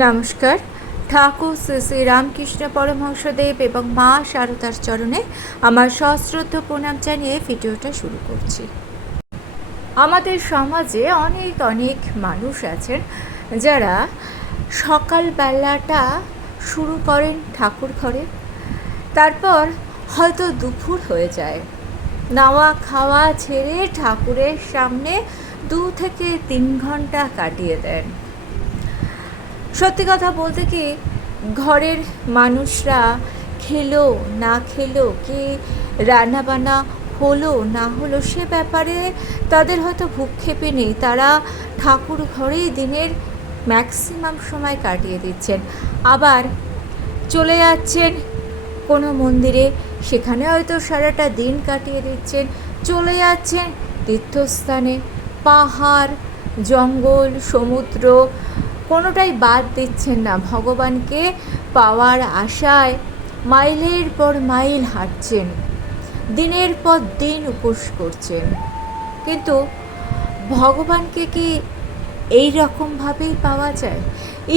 নমস্কার। ঠাকুর শ্রী শ্রী রামকৃষ্ণ পরমহংসদেব এবং মা শারদার চরণে আমার সশ্রদ্ধ প্রণাম জানিয়ে ভিডিওটা শুরু করছি। আমাদের সমাজে অনেক অনেক মানুষ আছেন যারা সকালবেলাটা শুরু করেন ঠাকুর ঘরে, তারপর হয়তো দুপুর হয়ে যায়, নাওয়া খাওয়া ছেড়ে ঠাকুরের সামনে 2 থেকে 3 ঘন্টা কাটিয়ে দেন। সত্যি কথা বলতে কি, ঘরের মানুষরা খেলো না খেলো, কি রান্নাবান্না হলো না হলো, সে ব্যাপারে তাদের হয়তো ভ্রূক্ষেপে নেই। তারা ঠাকুর ঘরেই দিনের ম্যাক্সিমাম সময় কাটিয়ে দিচ্ছেন। আবার চলে যাচ্ছেন কোনো মন্দিরে, সেখানে হয়তো সারাটা দিন কাটিয়ে দিচ্ছেন। চলে যাচ্ছেন তীর্থস্থানে, পাহাড়, জঙ্গল, সমুদ্র, কোনোটাই বাদ দিচ্ছেন না। ভগবানকে পাওয়ার আশায় মাইলের পর মাইল হাঁটছেন, দিনের পর দিন উপোস করছেন। কিন্তু ভগবানকে কি এই রকমভাবেই পাওয়া যায়?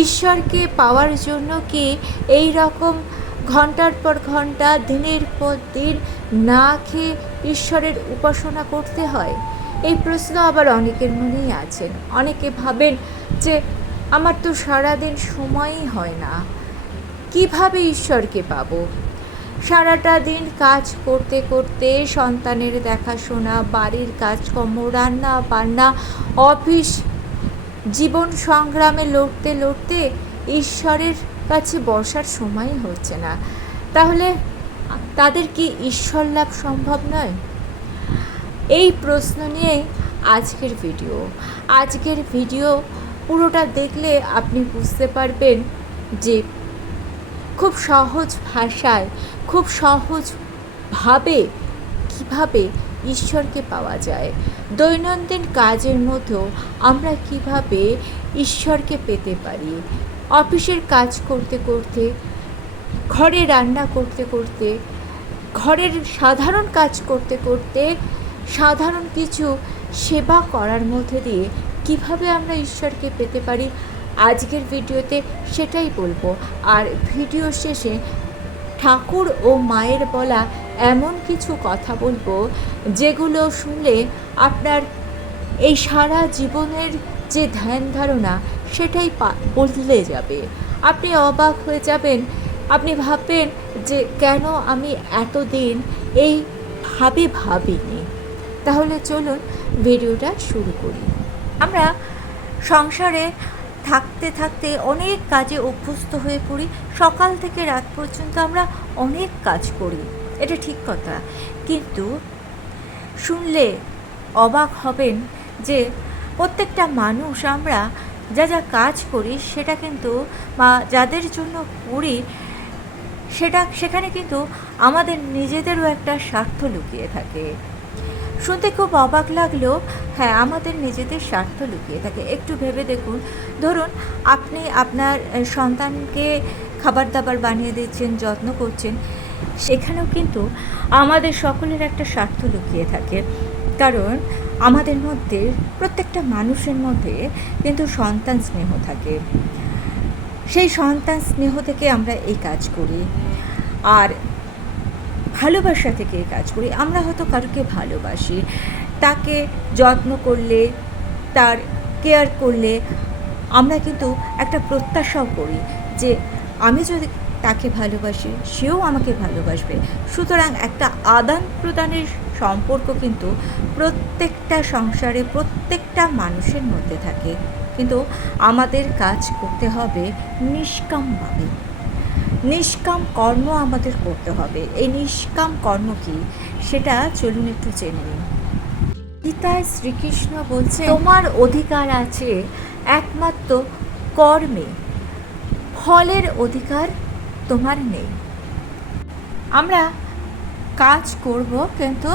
ঈশ্বরকে পাওয়ার জন্য কি এই রকম ঘন্টার পর ঘন্টা, দিনের পর দিন না খেয়ে ঈশ্বরের উপাসনা করতে হয়? এই প্রশ্ন আবার অনেকের মনেই আছেন। অনেকে ভাবেন যে আমার তো সারাদিন সময়ই হয় না, কিভাবে ঈশ্বরকে পাবো? সারাটা দিন কাজ করতে করতে, সন্তানের দেখাশোনা, বাড়ির কাজকর্ম, রান্না বান্না, অফিস, জীবন সংগ্রামে লড়তে লড়তে ঈশ্বরের কাছে বসার সময়ই হচ্ছে না। তাহলে তাদের কি ঈশ্বর লাভ সম্ভব নয়? এই প্রশ্ন নিয়েই আজকের ভিডিও পুরোটা দেখলে আপনি বুঝতে পারবেন যে খুব সহজ ভাষায়, খুব সহজভাবে কীভাবে ঈশ্বরকে পাওয়া যায়। দৈনন্দিন কাজের মধ্যেও আমরা কিভাবে ঈশ্বরকে পেতে পারি। অফিসের কাজ করতে করতে, ঘরে রান্না করতে করতে, ঘরের সাধারণ কাজ করতে করতে, সাধারণ কিছু সেবা করার মধ্যে দিয়ে কিভাবে আমরা ঈশ্বরকে পেতে পারি, আজকের ভিডিওতে সেটাই বলবো। আর ভিডিও শেষে ঠাকুর ও মায়ের বলা এমন কিছু কথা বলবো যেগুলো শুনলে আপনার এই সারা জীবনের যে ধ্যান ধারণা, সেটাই বদলে যাবে। আপনি অবাক হয়ে যাবেন, আপনি ভাববেন যে কেন আমি এতদিন এইভাবে ভাবিনি। তাহলে চলুন ভিডিওটা শুরু করি। আমরা সংসারে থাকতে থাকতে অনেক কাজে অভ্যস্ত হয়ে পড়ি। সকাল থেকে রাত পর্যন্ত আমরা অনেক কাজ করি, এটা ঠিক কথা। কিন্তু শুনলে অবাক হবেন যে প্রত্যেকটা মানুষ আমরা যা যা কাজ করি, সেটা কিন্তু বা যাদের জন্য করি, সেখানে কিন্তু আমাদের নিজেদেরও একটা স্বার্থ লুকিয়ে থাকে। শুনতে খুব অবাক লাগলেও হ্যাঁ, আমাদের নিজেদের স্বার্থ লুকিয়ে থাকে। একটু ভেবে দেখুন, ধরুন আপনি আপনার সন্তানকে খাবার দাবার বানিয়ে দিচ্ছেন, যত্ন করছেন, সেখানেও কিন্তু আমাদের সকলের একটা স্বার্থ লুকিয়ে থাকে। কারণ আমাদের মধ্যে, প্রত্যেকটা মানুষের মধ্যে কিন্তু সন্তান স্নেহ থাকে। সেই সন্তান স্নেহ থেকে আমরা এই কাজ করি, আর ভালোবাসা থেকে এই কাজ করি। আমরা হয়তো কারোকে ভালোবাসি, তাকে যত্ন করলে, তার কেয়ার করলে আমরা কিন্তু একটা প্রত্যাশাও করি যে আমি যদি তাকে ভালোবাসি, সেও আমাকে ভালোবাসবে। সুতরাং একটা আদান প্রদানের সম্পর্ক কিন্তু প্রত্যেকটা সংসারে, প্রত্যেকটা মানুষের মধ্যে থাকে। কিন্তু আমাদের কাজ করতে হবে নিষ্কামভাবে। নিষ্কাম কর্ম আমাদের করতে হবে। এই নিষ্কাম কর্ম কি, সেটা চলুন একটু জেনে নিন। গীতায় শ্রীকৃষ্ণ বলছে, তোমার অধিকার আছে একমাত্র কর্মে, ফলের অধিকার তোমার নেই। আমরা কাজ করব, কিন্তু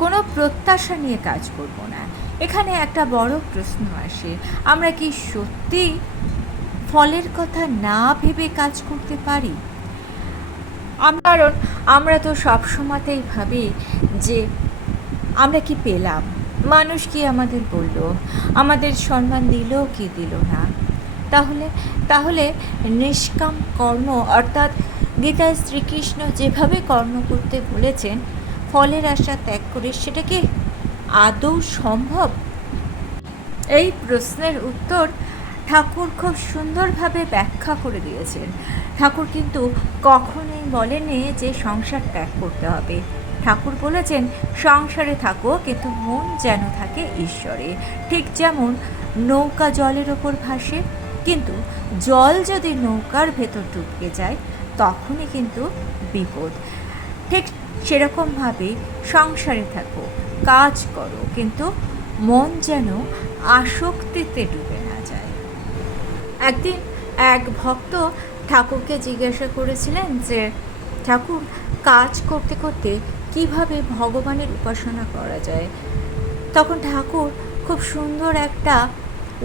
কোনো প্রত্যাশা নিয়ে কাজ করব না। এখানে একটা বড় প্রশ্ন আসে, আমরা কি সত্যি ফলের কথা না ভেবে কাজ করতে পারি? কারণ আমরা তো সবসময়তেই ভাবি যে আমরা কি পেলাম, মানুষ কি আমাদের বলল, আমাদের সম্মান দিল কি দিল না। তাহলে তাহলে নিষ্কাম কর্ম অর্থাৎ গীতায় শ্রীকৃষ্ণ যেভাবে কর্ম করতে বলেছেন ফলের আশা ত্যাগ করে, সেটা কি আদৌ সম্ভব? এই প্রশ্নের উত্তর ঠাকুর খুব সুন্দরভাবে ব্যাখ্যা করে দিয়েছেন। ঠাকুর কিন্তু কখনোই বলেনি যে সংসার ত্যাগ করতে হবে। ঠাকুর বলেছেন সংসারে থাকো কিন্তু মন যেন থাকে ঈশ্বরে। ঠিক যেমন নৌকা জলের ওপর ভাসে, কিন্তু জল যদি নৌকার ভেতর ঢুকে যায় তখনই কিন্তু বিপদ। ঠিক সেরকমভাবে সংসারে থাকো, কাজ করো, কিন্তু মন যেন আসক্তিতে ডুবে না যায়। একদিন এক ভক্ত ঠাকুরকে জিজ্ঞাসা করেছিলেন যে ঠাকুর, কাজ করতে করতে কিভাবে ভগবানের উপাসনা করা যায়? তখন ঠাকুর খুব সুন্দর একটা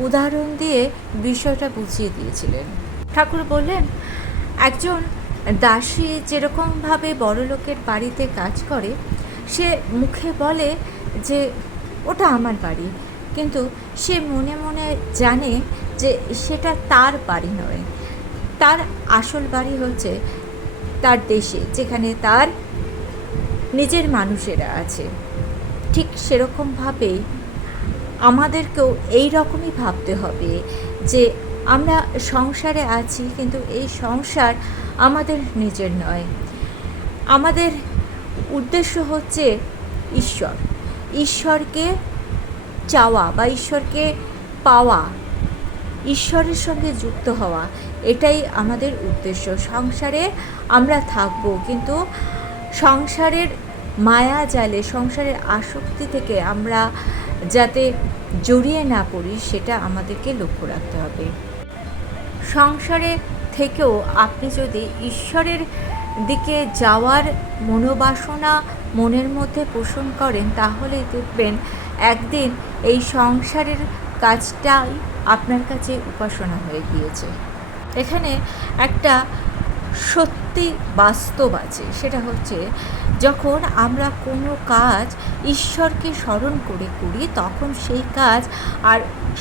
উদাহরণ দিয়ে বিষয়টা বুঝিয়ে দিয়েছিলেন। ঠাকুর বললেন, একজন দাসী যেরকমভাবে বড়লোকের বাড়িতে কাজ করে, সে মুখে বলে যে ওটা আমার বাড়ি, কিন্তু সে মনে মনে জানে যে সেটা তার বাড়ি নয়, তার আসল বাড়ি হচ্ছে তার দেশে, যেখানে তার নিজের মানুষেরা আছে। ঠিক সেরকমভাবেই আমাদেরকেও এই রকমই ভাবতে হবে যে আমরা সংসারে আছি, কিন্তু এই সংসার আমাদের নিজের নয়। আমাদের উদ্দেশ্য হচ্ছে ঈশ্বর, ঈশ্বরকে চাওয়া বা ঈশ্বরকে পাওয়া, ঈশ্বরের সঙ্গে যুক্ত হওয়া, এটাই আমাদের উদ্দেশ্য। সংসারে আমরা থাকব, কিন্তু সংসারের মায়া জালে, সংসারের আসক্তি থেকে আমরা যাতে জড়িয়ে না পড়ি সেটা আমাদেরকে লক্ষ্য রাখতে হবে। সংসারে থেকেও আপনি যদি ঈশ্বরের দিকে যাওয়ার মনোবাসনা মনের মধ্যে পোষণ করেন, তাহলে দেখবেন একদিন এই সংসারের কাজটাই আপনার কাছে উপাসনা হয়ে গিয়েছে। এখানে একটা সত্যি বাস্তব আছে, সেটা হচ্ছে যখন আমরা কোনো কাজ ঈশ্বরকে স্মরণ করে করি তখন সেই কাজ আর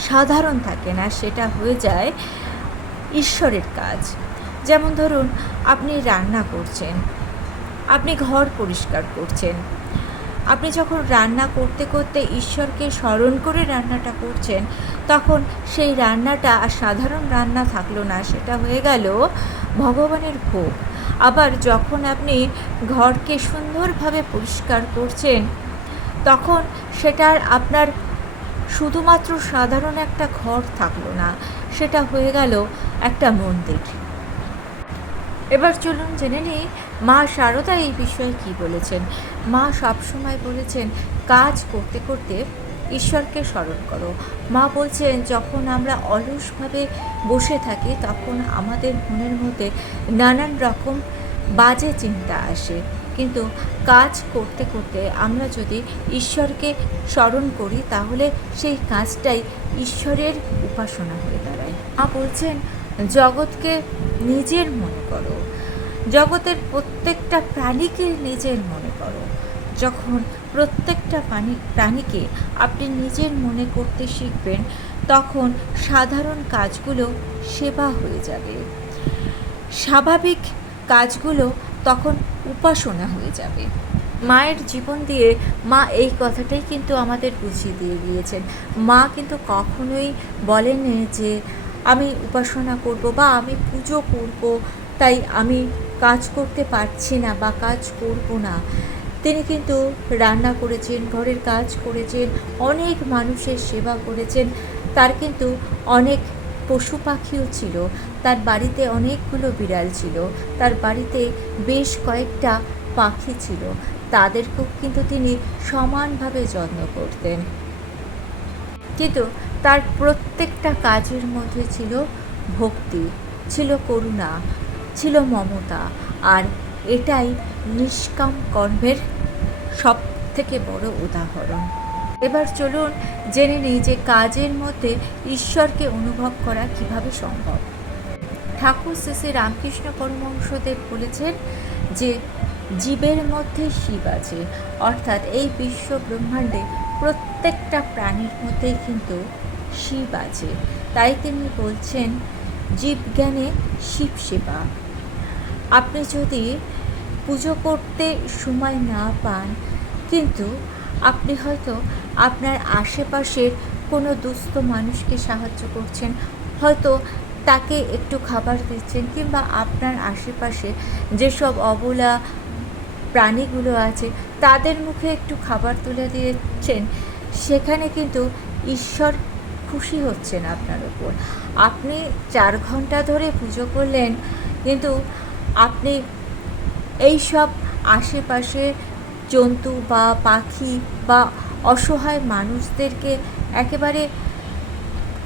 সাধারণ থাকে না, সেটা হয়ে যায় ঈশ্বরের কাজ। যেমন ধরুন, আপনি রান্না করছেন, আপনি ঘর পরিষ্কার করছেন, আপনি যখন রান্না করতে করতে ঈশ্বরকে স্মরণ করে রান্নাটা করছেন, তখন সেই রান্নাটা আর সাধারণ রান্না থাকলো না, সেটা হয়ে গেল ভগবানের ভোগ। আবার যখন আপনি ঘরকে সুন্দরভাবে পরিষ্কার করছেন, তখন সেটার আপনার শুধুমাত্র সাধারণ একটা ঘর থাকলো না, সেটা হয়ে গেল একটা মন্দির। এবার চলুন জেনে নিই মা শারদা এই বিষয়ে কী বলেছেন। মা সবসময় বলেছেন কাজ করতে করতে ঈশ্বরকে স্মরণ করো। মা বলছেন যখন আমরা অলসভাবে বসে থাকি তখন আমাদের মনের মধ্যে নানান রকম বাজে চিন্তা আসে, কিন্তু কাজ করতে করতে আমরা যদি ঈশ্বরকে স্মরণ করি তাহলে সেই কাজটাই ঈশ্বরের উপাসনা হয়ে দাঁড়ায়। মা বলছেন জগৎকে নিজের মনে করো, জগতের প্রত্যেকটা প্রাণীকে নিজের মনে করো। যখন প্রত্যেকটা প্রাণীকে আপনি নিজের মনে করতে শিখবেন, তখন সাধারণ কাজগুলো সেবা হয়ে যাবে, স্বাভাবিক কাজগুলো তখন উপাসনা হয়ে যাবে। মায়ের জীবন দিয়ে মা এই কথাটাই কিন্তু আমাদের বুঝিয়ে দিয়ে গিয়েছেন। মা কিন্তু কখনোই বলেনি যে আমি উপাসনা করব বা আমি পুজো করব, তাই আমি কাজ করতে পারছি না বা কাজ করব না। তিনি কিন্তু রান্না করেছেন, ঘরের কাজ করেছেন, অনেক মানুষের সেবা করেছেন। তার কিন্তু অনেক পশু পাখিও ছিল, তার বাড়িতে অনেকগুলো বিড়াল ছিল, তার বাড়িতে বেশ কয়েকটা পাখি ছিল, তাদেরকেও কিন্তু তিনি সমানভাবে যত্ন করতেন। কিন্তু তার প্রত্যেকটা কাজের মধ্যে ছিল ভক্তি, ছিল করুণা, ছিল মমতা, আর এটাই নিষ্কাম কর্মের সব থেকে বড় উদাহরণ। এবার চলুন জেনে নিই যে কাজের মধ্যে ঈশ্বরকে অনুভব করা কিভাবে সম্ভব। ঠাকুর শ্রী শ্রী রামকৃষ্ণ পরমহংসদেব বলেছেন যে জীবের মধ্যে শিব আছে, অর্থাৎ এই বিশ্ব ব্রহ্মাণ্ডে প্রত্যেকটা প্রাণীর মধ্যেই কিন্তু শিব আছে। তাই তিনি বলছেন জীবজ্ঞানে শিব সেবা। আপনি যদি পুজো করতে সময় না পান, কিন্তু আপনি হয়তো আপনার আশেপাশের কোনো দুস্থ মানুষকে সাহায্য করছেন, হয়তো তাকে একটু খাবার দিচ্ছেন, কিংবা আপনার আশেপাশে যেসব অবলা প্রাণীগুলো আছে তাদের মুখে একটু খাবার তুলে দিয়েছেন, সেখানে কিন্তু ঈশ্বর খুশি হচ্ছেন আপনার উপর। আপনি 4 ঘন্টা ধরে পুজো করলেন, কিন্তু আপনি এই সব আশেপাশে জন্তু বা পাখি বা অসহায় মানুষদেরকে একেবারে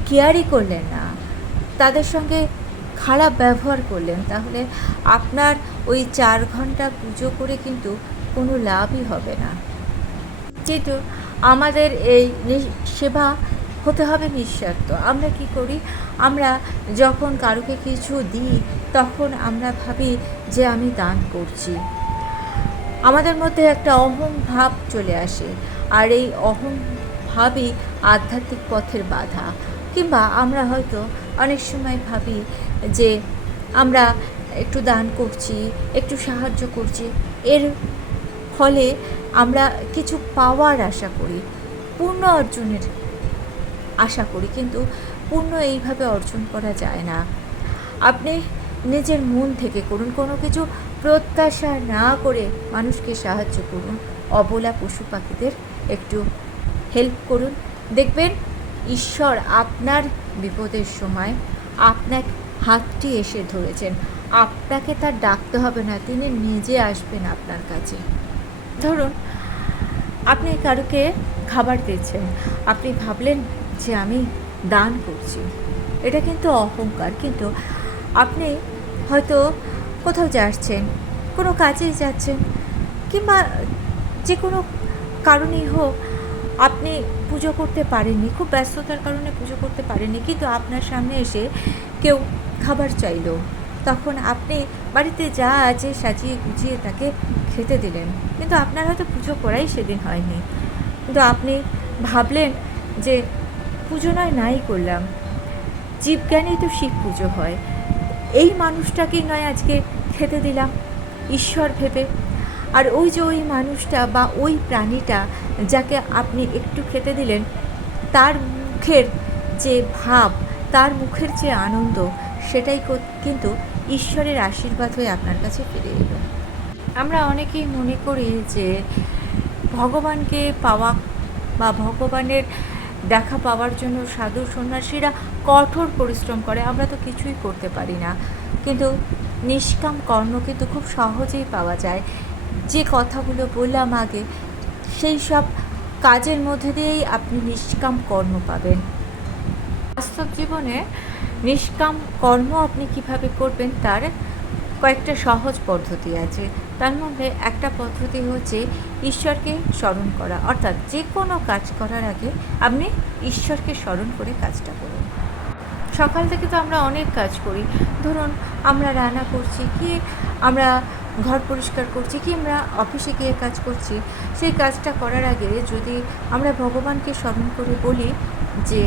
কেয়ারই করলেন না, তাদের সঙ্গে খারাপ ব্যবহার করলেন, তাহলে আপনার ওই 4 ঘন্টা পুজো করে কিন্তু কোনো লাভই হবে না। কিন্তু আমাদের এই সেবা হতে হবে নিঃস্বার্থ। আমরা কি করি, আমরা যখন কারুকে কিছু দিই তখন আমরা ভাবি যে আমি দান করছি। আমাদের মধ্যে একটা অহং ভাব চলে আসে, আর এই অহং ভাবই আধ্যাত্মিক পথের বাধা। কিংবা আমরা হয়তো অনেক সময় ভাবি যে আমরা একটু দান করছি, একটু সাহায্য করছি, এর ফলে আমরা কিছু পাওয়ার আশা করি, পূর্ণ অর্জনের আশা করি, কিন্তু পূর্ণ এইভাবে অর্জন করা যায় না। আপনি নিজের মন থেকে করুন, কোনো কিছু প্রত্যাশা না করে মানুষকে সাহায্য করুন, অবলা পশু পাখিদের একটু হেল্প করুন। দেখবেন ঈশ্বর আপনার বিপদের সময় আপনার হাতটি এসে ধরেছেন। আপনাকে তার ডাকতে হবে না, তিনি নিজে আসবেন আপনার কাছে। ধরুন আপনি কারুকে খাবার দিচ্ছেন, আপনি ভাবলেন যে আমি দান করছি, এটা কিন্তু অহংকার। কিন্তু আপনি হয়তো কোথাও যাচ্ছেন, কোনো কাজেই যাচ্ছেন, কিংবা যে কোনো কারণেই হোক আপনি পুজো করতে পারেননি, খুব ব্যস্ততার কারণে পুজো করতে পারেননি, কিন্তু আপনার সামনে এসে কেউ খাবার চাইলো, তখন আপনি বাড়িতে যা আছে সাজিয়ে গুছিয়ে তাকে খেতে দিলেন। কিন্তু আপনার হয়তো পুজো করাই সেদিন হয়নি, কিন্তু আপনি ভাবলেন যে পুজো নাই করলাম, জীবজ্ঞানেই তো শিব পুজো হয়, এই মানুষটাকেই নয় আজকে খেতে দিলাম ঈশ্বর ভেবে। আর ওই যে ওই মানুষটা বা ওই প্রাণীটা যাকে আপনি একটু খেতে দিলেন, তার মুখের যে ভাব, তার মুখের যে আনন্দ, সেটাই কিন্তু ঈশ্বরের আশীর্বাদ হয়ে আপনার কাছে ফিরে এলো। আমরা অনেকেই মনে করি যে ভগবানকে পাওয়া বা ভগবানের দেখা পাওয়ার জন্য সাধু সন্ন্যাসীরা কঠোর পরিশ্রম করে, আমরা তো কিছুই করতে পারি না। কিন্তু নিষ্কাম কর্ম কিন্তু খুব সহজেই পাওয়া যায়। যে কথাগুলো বললাম আগে, সেই সব কাজের মধ্যে দিয়েই আপনি নিষ্কাম কর্ম পাবেন। বাস্তব জীবনে নিষ্কাম কর্ম আপনি কিভাবে করবেন তার কয়েকটা সহজ পদ্ধতি আছে। তার মধ্যে একটা পদ্ধতি হচ্ছে ঈশ্বরকে স্মরণ করা, অর্থাৎ যে কোনো কাজ করার আগে আপনি ঈশ্বরকে স্মরণ করে কাজটা করুন। সকাল থেকে তো আমরা অনেক কাজ করি, ধরুন আমরা রান্না করছি, কি আমরা ঘর পরিষ্কার করছি, কি আমরা অফিসে গিয়ে কাজ করছি, সেই কাজটা করার আগে যদি আমরা ভগবানকে স্মরণ করে বলি যে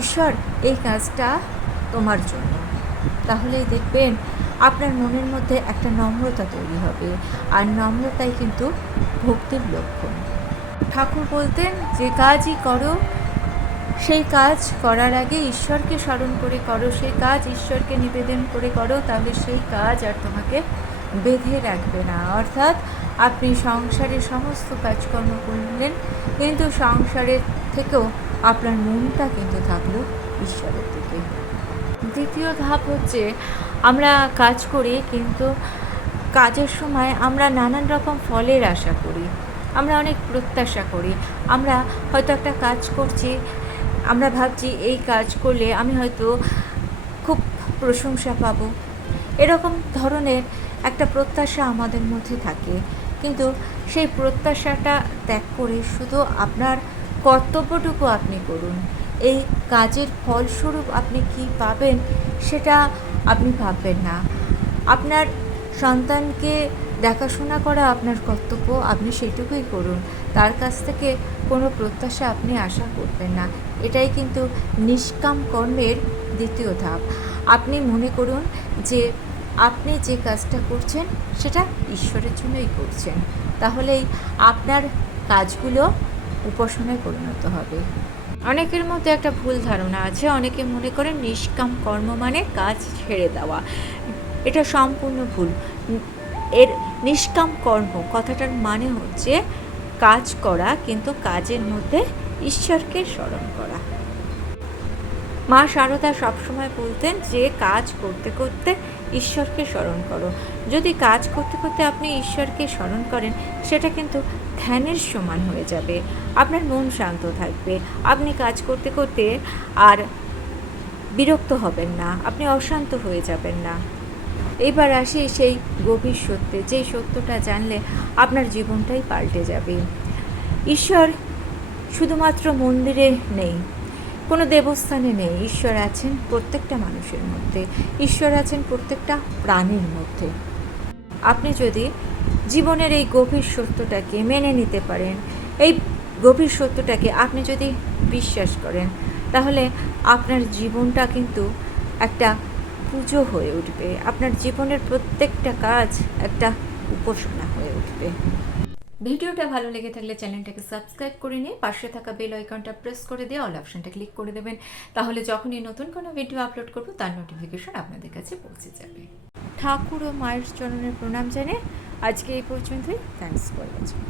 ঈশ্বর এই কাজটা তোমার জন্য, তাহলেই দেখবেন আপনার মনের মধ্যে একটা নম্রতা তৈরি হবে, আর নম্রতাই কিন্তু ভক্তির লক্ষণ। ঠাকুর বলতেন যে কাজই করো সেই কাজ করার আগে ঈশ্বরকে স্মরণ করে করো, সেই কাজ ঈশ্বরকে নিবেদন করে করো, তাহলে সেই কাজ আর তোমাকে বেঁধে রাখবে না। অর্থাৎ আপনি সংসারে সমস্ত কাজকর্ম করলেন, কিন্তু সংসারের থেকেও আপনার মনটা কিন্তু থাকলো ঈশ্বরের দিকে। দ্বিতীয় ধাপ হচ্ছে আমরা কাজ করি, কিন্তু কাজের সময় আমরা নানান রকম ফলের আশা করি, আমরা অনেক প্রত্যাশা করি। আমরা হয়তো একটা কাজ করছি, আমরা ভাবছি এই কাজ করলে আমি হয়তো খুব প্রশংসা পাবো, এরকম ধরনের একটা প্রত্যাশা আমাদের মধ্যে থাকে। কিন্তু সেই প্রত্যাশাটা ত্যাগ করে শুধু আপনার কর্তব্যটুকু আপনি করুন। এই কাজের ফলস্বরূপ আপনি কি পাবেন সেটা আপনি ভাববেন না। আপনার সন্তানকে দেখাশোনা করা আপনার কর্তব্য, আপনি সেটুকুই করুন, তার কাছ থেকে কোনো প্রত্যাশা আপনি আশা করবেন না। এটাই কিন্তু নিষ্কাম কর্মের দ্বিতীয় ধাপ। আপনি মনে করুন যে আপনি যে কাজটা করছেন সেটা ঈশ্বরের জন্যই করছেন, তাহলেই আপনার কাজগুলো উপাসনায় পরিণত হবে। অনেকের মধ্যে একটা ভুল ধারণা আছে, অনেকে মনে করেন নিষ্কাম কর্ম মানে কাজ ছেড়ে দেওয়া। এটা সম্পূর্ণ ভুল। এর নিষ্কাম কর্ম কথাটার মানে হচ্ছে কাজ করা, কিন্তু কাজের মধ্যে ঈশ্বরকে স্মরণ করা। মা শারদা সবসময় বলতেন যে কাজ করতে করতে ঈশ্বরকে স্মরণ করো। যদি কাজ করতে করতে আপনি ঈশ্বরকে স্মরণ করেন, সেটা কিন্তু ধ্যানের সমান হয়ে যাবে। আপনার মন শান্ত থাকবে, আপনি কাজ করতে করতে আর বিরক্ত হবেন না, আপনি অশান্ত হয়ে যাবেন না। এবার আসি সেই গভীর সত্যে, যেই সত্যটা জানলে আপনার জীবনটাই পাল্টে যাবে। ঈশ্বর শুধুমাত্র মন্দিরে নেই, কোনো দেবস্থানে নেই। ঈশ্বর আছেন প্রত্যেকটা মানুষের মধ্যে, ঈশ্বর আছেন প্রত্যেকটা প্রাণীর মধ্যে। আপনি যদি জীবনের এই গভীর সত্যটাকে মেনে নিতে পারেন, এই গভীর সত্যটাকে আপনি যদি বিশ্বাস করেন, তাহলে আপনার জীবনটা কিন্তু একটা পুজো হয়ে উঠবে। আপনার জীবনের প্রত্যেকটা কাজ একটা উপাসনা হয়ে উঠবে। ভিডিওটা ভালো লেগে থাকলে চ্যানেলটাকে সাবস্ক্রাইব করে নিয়ে পাশে থাকা বেল আইকনটা প্রেস করে দিয়ে অল অপশনটা ক্লিক করে দেবেন। তাহলে যখনই নতুন কোনো ভিডিও আপলোড করব তার নোটিফিকেশন আপনাদের কাছে পৌঁছে যাবে। ঠাকুর ও মায়ের চরণের প্রণাম জানিয়ে আজকে এই পর্যন্তই। Thanks for watching.